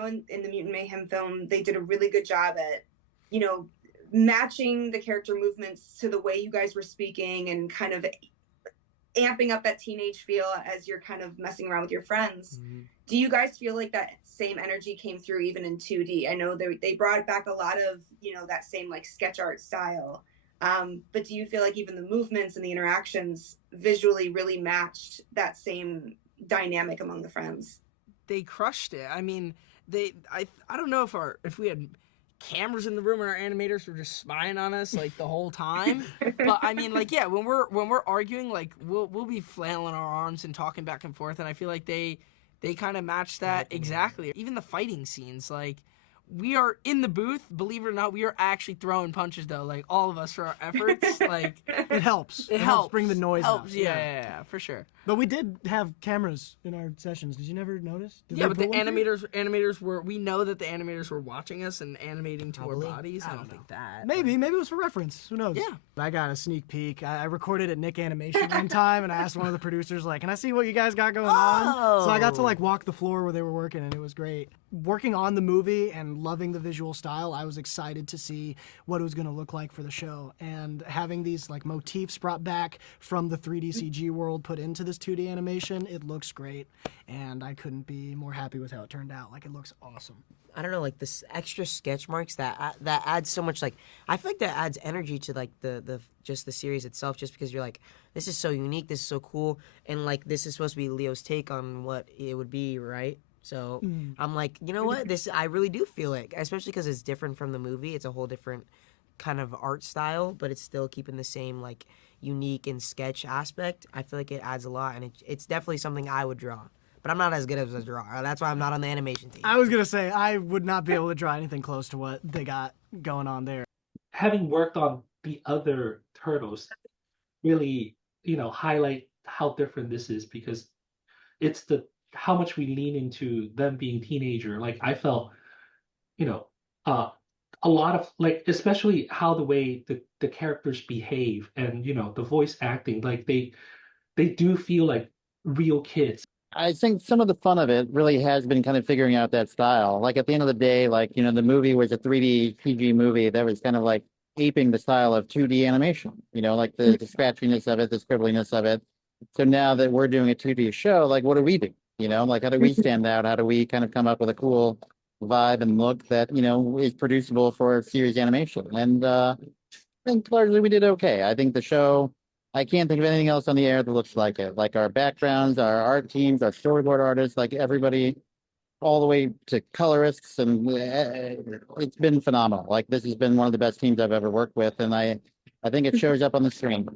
know in the Mutant Mayhem film, they did a really good job at, you know, matching the character movements to the way you guys were speaking and kind of amping up that teenage feel as you're kind of messing around with your friends. Mm-hmm. Do you guys feel like that same energy came through even in 2D? I know they brought back a lot of, you know, that same like sketch art style. But do you feel like even the movements and the interactions visually really matched that same dynamic among the friends? They crushed it. I mean, I don't know if we had cameras in the room and our animators were just spying on us like the whole time. But I mean, like, yeah, when we're arguing, like we'll be flailing our arms and talking back and forth, and I feel like they kind of match that exactly. Even the fighting scenes, like, we are in the booth, believe it or not, we are actually throwing punches, though, like, all of us for our efforts. Like, it helps. It helps bring the noise out. Yeah, for sure. But we did have cameras in our sessions. Did you never notice? But the animators were, we know that the animators were watching us and animating to our bodies. I don't think that. Maybe it was for reference. Who knows? Yeah. I got a sneak peek. I recorded at Nick Animation one time, and I asked one of the producers, like, can I see what you guys got going on? So I got to, like, walk the floor where they were working, and it was great. Working on the movie and loving the visual style, I was excited to see what it was going to look like for the show. And having these, like, motifs brought back from the 3D CG world put into this 2D animation, it looks great. And I couldn't be more happy with how it turned out. Like, it looks awesome. I don't know, like, this extra sketch marks that adds so much, like, I feel like that adds energy to, like, the just the series itself, just because you're like, this is so unique, this is so cool, and, like, this is supposed to be Leo's take on what it would be, right? So I'm like, you know what? I really do feel it, especially because it's different from the movie. It's a whole different kind of art style, but it's still keeping the same, like, unique and sketch aspect. I feel like it adds a lot, and it's definitely something I would draw. But I'm not as good as a drawer. That's why I'm not on the animation team. I was going to say, I would not be able to draw anything close to what they got going on there. Having worked on the other Turtles really, you know, highlight how different this is, because it's how much we lean into them being teenager. Like, I felt, you know, a lot of, like, especially how the way the characters behave and, you know, the voice acting, like they do feel like real kids. I think some of the fun of it really has been kind of figuring out that style. Like, at the end of the day, like, you know, the movie was a 3D CG movie that was kind of like aping the style of 2D animation, you know, like the scratchiness of it, the scribbliness of it. So now that we're doing a 2D show, like, what do we do? You know, like, how do we stand out? How do we kind of come up with a cool vibe and look that, you know, is producible for series animation? And I think largely we did okay. I think the show, I can't think of anything else on the air that looks like it. Like, our backgrounds, our art teams, our storyboard artists, like, everybody, all the way to colorists, and it's been phenomenal. Like, this has been one of the best teams I've ever worked with, and I think it shows up on the screen.